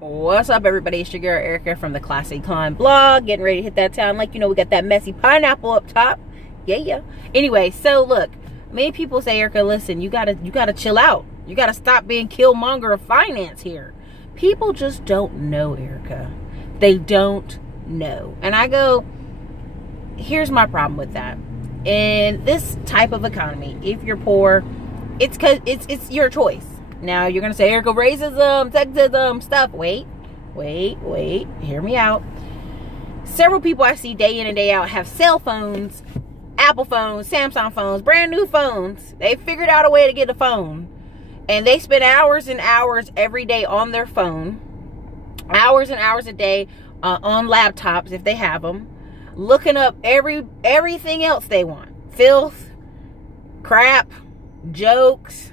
What's up, everybody? It's your girl Erica from the Classy Climb blog, getting ready to hit that town. Like, you know, we got that messy pineapple up top. Yeah. Anyway, so look, many people say, Erica, listen, you gotta chill out. You gotta stop being Killmonger of finance here. People just don't know, Erica. They don't know. And I go, here's my problem with that. In this type of economy, if you're poor, it's your choice. Now, you're going to say, Erica, racism, sexism, stuff. Wait. Hear me out. Several people I see day in and day out have cell phones, Apple phones, Samsung phones, brand new phones. They figured out a way to get a phone. And they spend hours and hours every day on their phone. Hours and hours a day on laptops, if they have them. Looking up everything else they want. Filth, crap, jokes.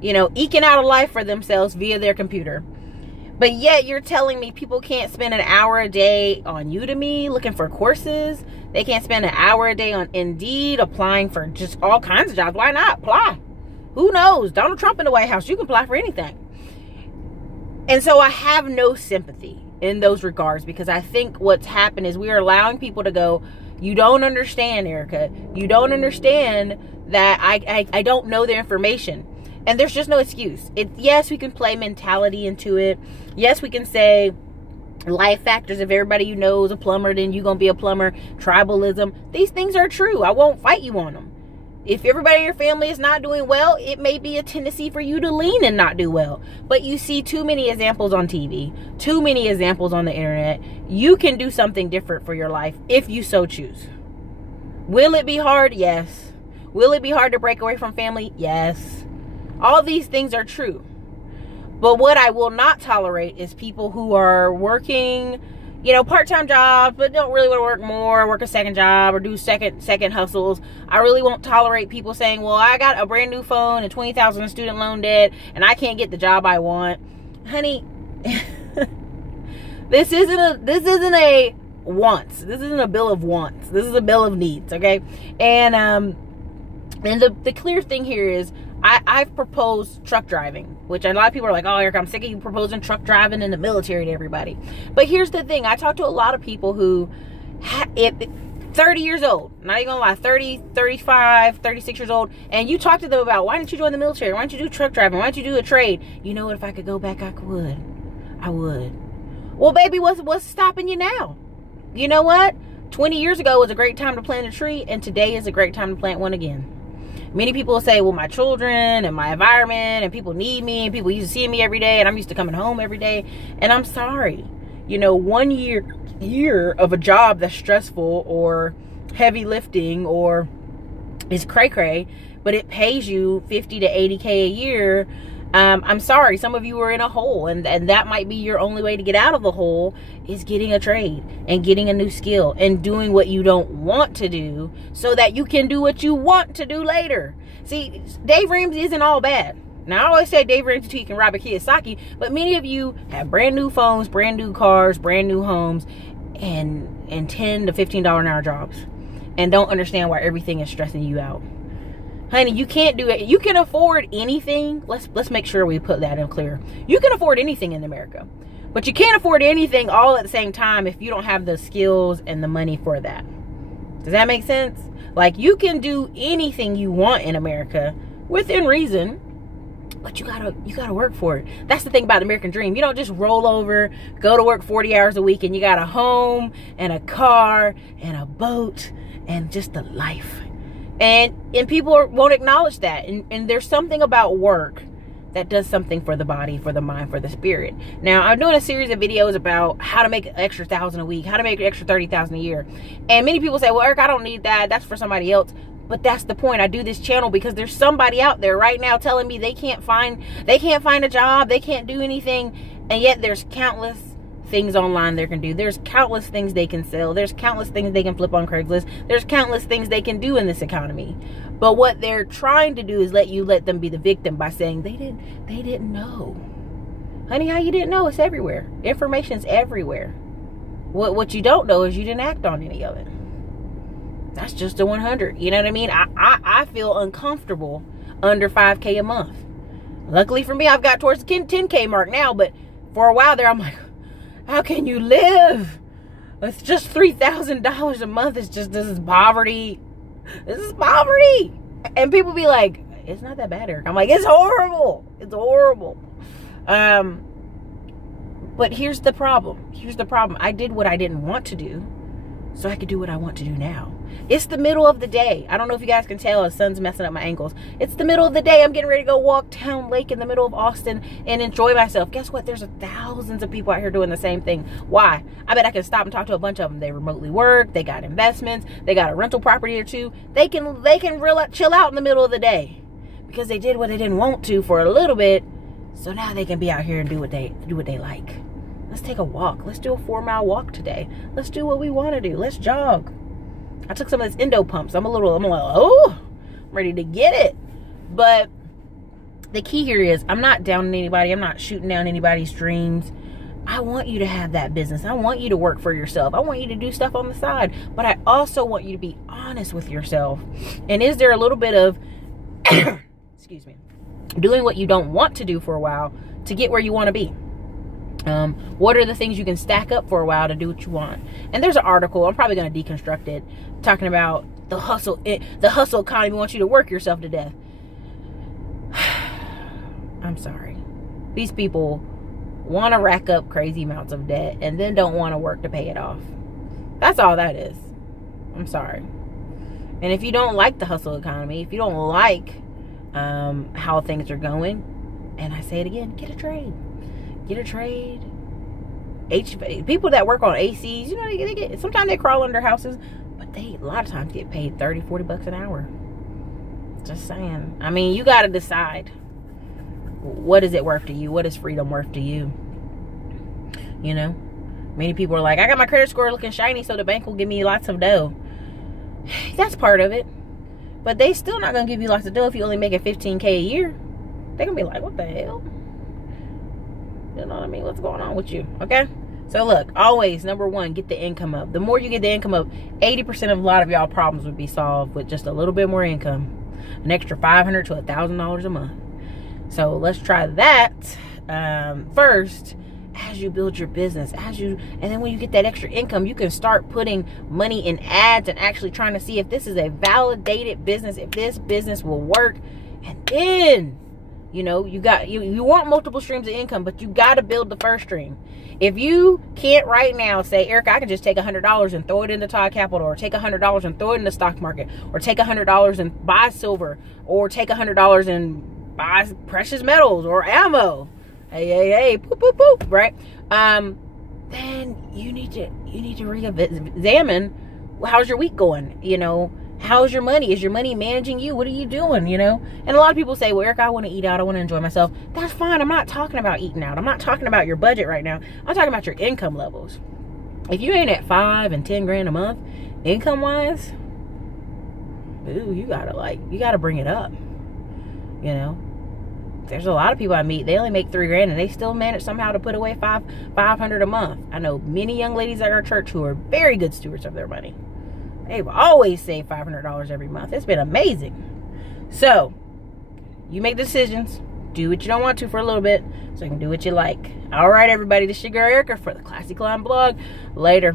You know, eking out a life for themselves via their computer. But yet you're telling me people can't spend an hour a day on Udemy looking for courses. They can't spend an hour a day on Indeed applying for just all kinds of jobs. Why not? Apply. Who knows? Donald Trump in the White House. You can apply for anything. And so I have no sympathy in those regards, because I think what's happened is we are allowing people to go, you don't understand, Erica. You don't understand that I don't know their information. And there's just no excuse. Yes, we can play mentality into it. Yes, we can say life factors. If everybody you know is a plumber, then you're going to be a plumber. Tribalism. These things are true. I won't fight you on them. If everybody in your family is not doing well, it may be a tendency for you to lean and not do well. But you see too many examples on TV. Too many examples on the internet. You can do something different for your life if you so choose. Will it be hard? Yes. Will it be hard to break away from family? Yes. All these things are true. But what I will not tolerate is people who are working, you know, part-time jobs, but don't really want to work more, work a second job, or do second hustles. I really won't tolerate people saying, well, I got a brand new phone and $20,000 in student loan debt, and I can't get the job I want. Honey, this isn't a wants. This isn't a bill of wants. This is a bill of needs, okay? And the clear thing here is, I've proposed truck driving, which a lot of people are like, oh, Erica, I'm sick of you proposing truck driving in the military to everybody. But here's the thing. I talk to a lot of people who, 30 years old, not even gonna lie, 30, 35, 36 years old, and you talk to them about, why didn't you join the military? Why don't you do truck driving? Why don't you do a trade? You know what? If I could go back, I would. I would. Well, baby, what's stopping you now? You know what? 20 years ago was a great time to plant a tree, and today is a great time to plant one again. Many people say, well, my children and my environment and people need me and people used to see me every day and I'm used to coming home every day. And I'm sorry. You know, 1 year of a job that's stressful or heavy lifting or is cray-cray, but it pays you 50 to 80K a year. I'm sorry, some of you are in a hole, and that might be your only way to get out of the hole is getting a trade and getting a new skill and doing what you don't want to do so that you can do what you want to do later. See, Dave Ramsey isn't all bad. Now, I always say Dave Ramsey can Robert Kiyosaki, but many of you have brand new phones, brand new cars, brand new homes, and $10 to $15 an hour jobs, and don't understand why everything is stressing you out. Honey, you can't do it. You can afford anything. Let's make sure we put that in clear. You can afford anything in America, but you can't afford anything all at the same time if you don't have the skills and the money for that. Does that make sense? Like, you can do anything you want in America within reason, but you gotta work for it. That's the thing about the American dream. You don't just roll over, go to work 40 hours a week, and you got a home and a car and a boat and just a life. And people won't acknowledge that. And there's something about work that does something for the body, for the mind, for the spirit. Now, I'm doing a series of videos about how to make an extra $1,000 a week, how to make an extra $30,000 a year. And many people say, well, Eric, I don't need that. That's for somebody else. But that's the point. I do this channel because there's somebody out there right now telling me they can't find a job, they can't do anything. And yet there's countless things online they can do. There's countless things they can sell. There's countless things they can flip on Craigslist. There's countless things they can do in this economy. But what they're trying to do is let them be the victim by saying they didn't know. Honey, how you didn't know? It's everywhere. Information's everywhere. What you don't know is you didn't act on any of it. That's just a 100. You know what I mean? I feel uncomfortable under 5K a month. Luckily for me, I've got towards the 10K mark now, but for a while there, I'm like, how can you live? It's just $3,000 a month. This is poverty. This is poverty. And people be like, it's not that bad, Eric. I'm like, it's horrible. It's horrible. But here's the problem. I did what I didn't want to do, so I could do what I want to do now. It's the middle of the day. I don't know if you guys can tell, the sun's messing up my ankles. It's the middle of the day. I'm getting ready to go walk Town Lake in the middle of Austin and enjoy myself. Guess what? There's thousands of people out here doing the same thing. Why? I bet I can stop and talk to a bunch of them. They remotely work. They got investments. They got a rental property or two. They can chill out in the middle of the day because they did what they didn't want to for a little bit. So now they can be out here and do what they like. Let's take a walk. Let's do a 4-mile walk today. Let's do what we want to do. Let's jog. I took some of this endo pumps. I'm like, oh, I'm ready to get it. But the key here is I'm not downing anybody. I'm not shooting down anybody's dreams. I want you to have that business. I want you to work for yourself. I want you to do stuff on the side. But I also want you to be honest with yourself. And is there a little bit of, excuse me, doing what you don't want to do for a while to get where you want to be? What are the things you can stack up for a while to do what you want? And there's an article, I'm probably going to deconstruct it, talking about the hustle economy wants you to work yourself to death. I'm sorry. These people want to rack up crazy amounts of debt and then don't want to work to pay it off. That's all that is. I'm sorry. And if you don't like the hustle economy, if you don't like how things are going, and I say it again, get a trade. Get a trade. People that work on ACs, you know, they get, sometimes they crawl under houses, but they a lot of times get paid $30-40 an hour. Just saying. I mean, you got to decide, what is it worth to you? What is freedom worth to you? You know, many people are like, I got my credit score looking shiny, so the bank will give me lots of dough. That's part of it, but they still not gonna give you lots of dough if you only making $15K a year. They're gonna be like, what the hell? You know what I mean? What's going on with you? Okay? So look, always, number one, get the income up. The more you get the income up, 80% of a lot of y'all problems would be solved with just a little bit more income. An extra $500 to $1,000 a month. So let's try that first as you build your business. And then when you get that extra income, you can start putting money in ads and actually trying to see if this is a validated business, if this business will work. And then, you know, you want multiple streams of income, but you got to build the first stream. If you can't right now say, Eric, I can just take $100 and throw it into Todd Capital, or take $100 and throw it in the stock market, or take $100 and buy silver, or take $100 and buy precious metals or ammo. Hey, poop, poop, poop, right? Then you need to re-examine, how's your week going? You know, how's your money? Is your money managing you? What are you doing? You know? And a lot of people say, well, Eric, I want to eat out. I want to enjoy myself. That's fine. I'm not talking about eating out. I'm not talking about your budget right now. I'm talking about your income levels. If you ain't at $5 and $10 grand a month, income wise, ooh, you gotta bring it up. You know? There's a lot of people I meet, they only make $3 grand and they still manage somehow to put away $500 a month. I know many young ladies at our church who are very good stewards of their money. They've always saved $500 every month. It's been amazing. So, you make decisions. Do what you don't want to for a little bit so you can do what you like. All right, everybody. This is your girl Erica for the Classy Climb blog. Later.